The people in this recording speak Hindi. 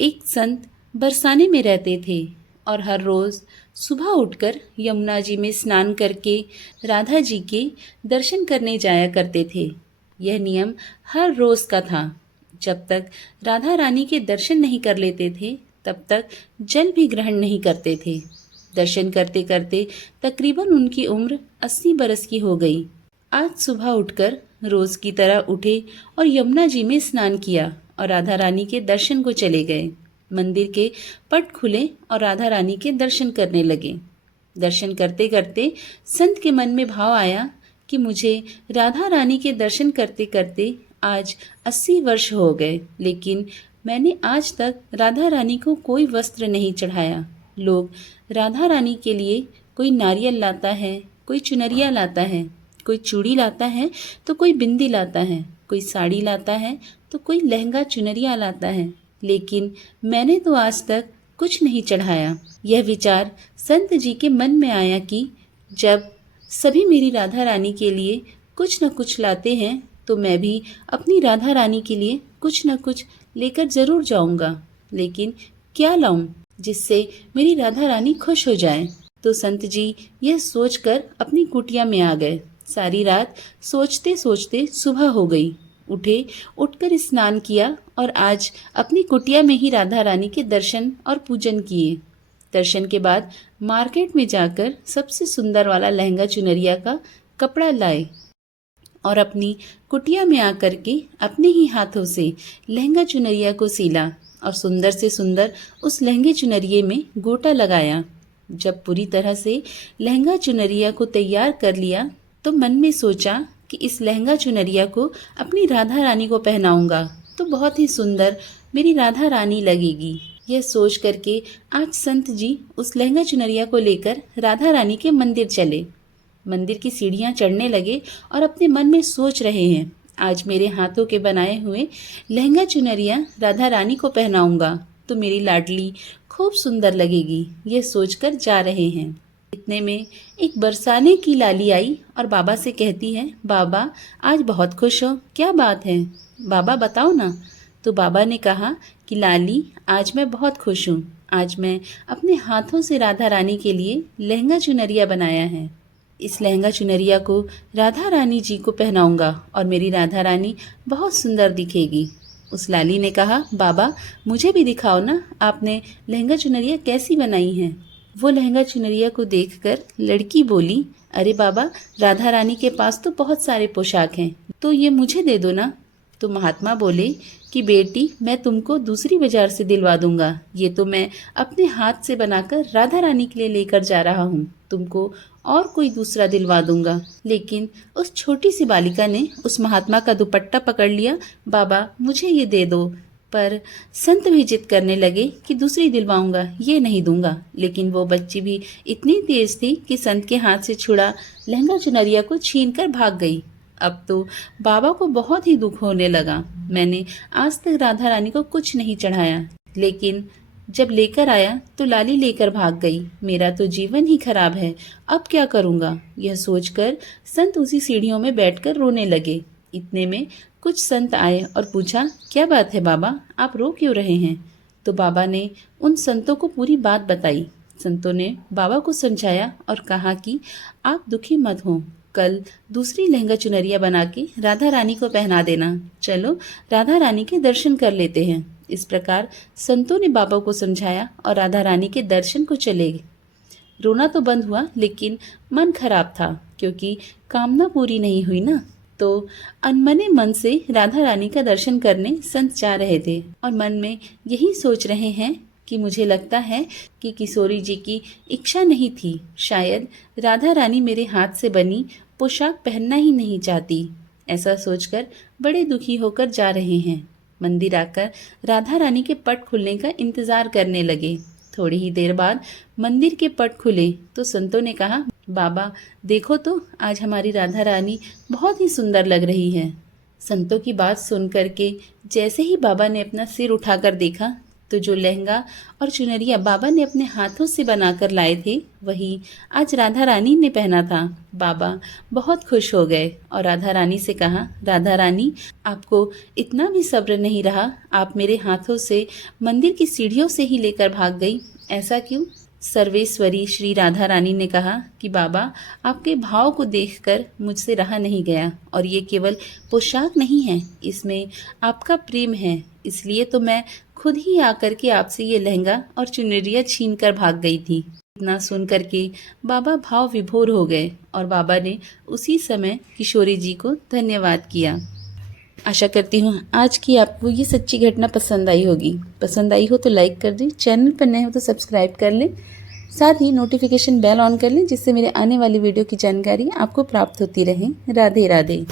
एक संत बरसाने में रहते थे और हर रोज़ सुबह उठकर यमुना जी में स्नान करके राधा जी के दर्शन करने जाया करते थे। यह नियम हर रोज़ का था। जब तक राधा रानी के दर्शन नहीं कर लेते थे, तब तक जल भी ग्रहण नहीं करते थे। दर्शन करते करते तकरीबन उनकी उम्र 80 बरस की हो गई। आज सुबह उठकर रोज़ की तरह उठे और यमुना जी में स्नान किया और राधा रानी के दर्शन को चले गए। मंदिर के पट खुले और राधा रानी के दर्शन करने लगे। दर्शन करते करते संत के मन में भाव आया कि मुझे राधा रानी के दर्शन करते करते आज 80 वर्ष हो गए, लेकिन मैंने आज तक राधा रानी को कोई वस्त्र नहीं चढ़ाया। लोग राधा रानी के लिए कोई नारियल लाता है, कोई चुनरिया लाता है, कोई चूड़ी लाता है तो कोई बिंदी लाता है, कोई साड़ी लाता है तो कोई लहंगा चुनरिया लाता है, लेकिन मैंने तो आज तक कुछ नहीं चढ़ाया। यह विचार संत जी के मन में आया कि जब सभी मेरी राधा रानी के लिए कुछ न कुछ लाते हैं तो मैं भी अपनी राधा रानी के लिए कुछ न कुछ लेकर जरूर जाऊंगा, लेकिन क्या लाऊं जिससे मेरी राधा रानी खुश हो जाए। तो संत जी यह सोचकर अपनी कुटिया में आ गए। सारी रात सोचते सोचते सुबह हो गई। उठकर स्नान किया और आज अपनी कुटिया में ही राधा रानी के दर्शन और पूजन किए। दर्शन के बाद मार्केट में जाकर सबसे सुंदर वाला लहंगा चुनरिया का कपड़ा लाए और अपनी कुटिया में आकर के अपने ही हाथों से लहंगा चुनरिया को सीला और सुंदर से सुंदर उस लहंगे चुनरिये में गोटा लगाया। जब पूरी तरह से लहंगा चुनरिया को तैयार कर लिया तो मन में सोचा कि इस लहंगा चुनरिया को अपनी राधा रानी को पहनाऊंगा तो बहुत ही सुंदर मेरी राधा रानी लगेगी। यह सोच करके आज संत जी उस लहंगा चुनरिया को लेकर राधा रानी के मंदिर चले। मंदिर की सीढ़ियां चढ़ने लगे और अपने मन में सोच रहे हैं, आज मेरे हाथों के बनाए हुए लहंगा चुनरिया राधा रानी को पहनाऊंगा तो मेरी लाडली खूब सुंदर लगेगी। यह सोचकर जा रहे हैं। इतने में एक बरसाने की लाली आई और बाबा से कहती है, बाबा आज बहुत खुश हो, क्या बात है? बाबा बताओ ना। तो बाबा ने कहा कि लाली आज मैं बहुत खुश हूँ। आज मैं अपने हाथों से राधा रानी के लिए लहंगा चुनरिया बनाया है। इस लहंगा चुनरिया को राधा रानी जी को पहनाऊंगा और मेरी राधा रानी बहुत सुंदर दिखेगी। उस लाली ने कहा, बाबा मुझे भी दिखाओ ना, आपने लहंगा चुनरिया कैसी बनाई है? वो लहंगा चुनरिया को देखकर लड़की बोली, अरे बाबा राधा रानी के पास तो बहुत सारे पोशाक हैं, तो ये मुझे दे दो ना। तो महात्मा बोले कि बेटी मैं तुमको दूसरी बाजार से दिलवा दूंगा, ये तो मैं अपने हाथ से बनाकर राधा रानी के लिए लेकर जा रहा हूँ, तुमको और कोई दूसरा दिलवा दूंगा। लेकिन उस छोटी सी बालिका ने उस महात्मा का दुपट्टा पकड़ लिया, बाबा मुझे ये दे दो। पर संत भी जिद करने लगे कि दूसरी दिलवाऊंगा, ये नहीं दूंगा। लेकिन वो बच्ची भी इतनी तेज थी कि संत के हाथ से छुड़ा लहंगा चुनरिया को छीनकर भाग गई। अब तो बाबा को बहुत ही दुख होने लगा। मैंने आज तक राधा रानी को कुछ नहीं चढ़ाया, लेकिन जब लेकर आया तो लाली लेकर भाग गई। मेरा तो जीवन ही खराब है, अब क्या करूंगा? यह सोचकर संत उसी सीढ़ियों में बैठकर रोने लगे। इतने में कुछ संत आए और पूछा, क्या बात है बाबा, आप रो क्यों रहे हैं? तो बाबा ने उन संतों को पूरी बात बताई। संतों ने बाबा को समझाया और कहा कि आप दुखी मत हो, कल दूसरी लहंगा चुनरिया बना के राधा रानी को पहना देना। चलो राधा रानी के दर्शन कर लेते हैं। इस प्रकार संतों ने बाबा को समझाया और राधा रानी के दर्शन को चले गए। रोना तो बंद हुआ, लेकिन मन खराब था क्योंकि कामना पूरी नहीं हुई ना। तो अनमने मन से राधा रानी का दर्शन करने संत जा रहे थे और मन में यही सोच रहे हैं कि मुझे लगता है कि किशोरी जी की इच्छा नहीं थी, शायद राधा रानी मेरे हाथ से बनी पोशाक पहनना ही नहीं चाहती। ऐसा सोचकर बड़े दुखी होकर जा रहे हैं। मंदिर आकर राधा रानी के पट खुलने का इंतजार करने लगे। थोड़ी ही देर बाद मंदिर के पट खुले तो संतों ने कहा, बाबा देखो तो आज हमारी राधा रानी बहुत ही सुंदर लग रही है। संतों की बात सुन करके जैसे ही बाबा ने अपना सिर उठाकर देखा तो जो लहंगा और चुनरिया बाबा ने अपने हाथों से बनाकर लाए थे वही आज राधा रानी ने पहना था। बाबा बहुत खुश हो गए और राधा रानी से कहा, राधा रानी, आपको इतना भी सब्र नहीं रहा, आप मेरे हाथों से मंदिर की सीढ़ियों से ही लेकर भाग गई, ऐसा क्यों? सर्वेश्वरी श्री राधा रानी ने कहा कि बाबा, आपके भाव को देखकर मुझसे रहा नहीं गया और ये केवल पोशाक नहीं है, इसमें आपका प्रेम है, इसलिए तो मैं खुद ही आकर के आपसे ये लहंगा और चुनरिया छीन कर भाग गई थी। इतना सुन करके बाबा भाव विभोर हो गए और बाबा ने उसी समय किशोरी जी को धन्यवाद किया। आशा करती हूँ आज की आपको ये सच्ची घटना पसंद आई होगी। पसंद आई हो तो लाइक कर दें, चैनल पर नए हो तो सब्सक्राइब कर लें, साथ ही नोटिफिकेशन बेल ऑन कर लें जिससे मेरे आने वाली वीडियो की जानकारी आपको प्राप्त होती रहे। राधे राधे।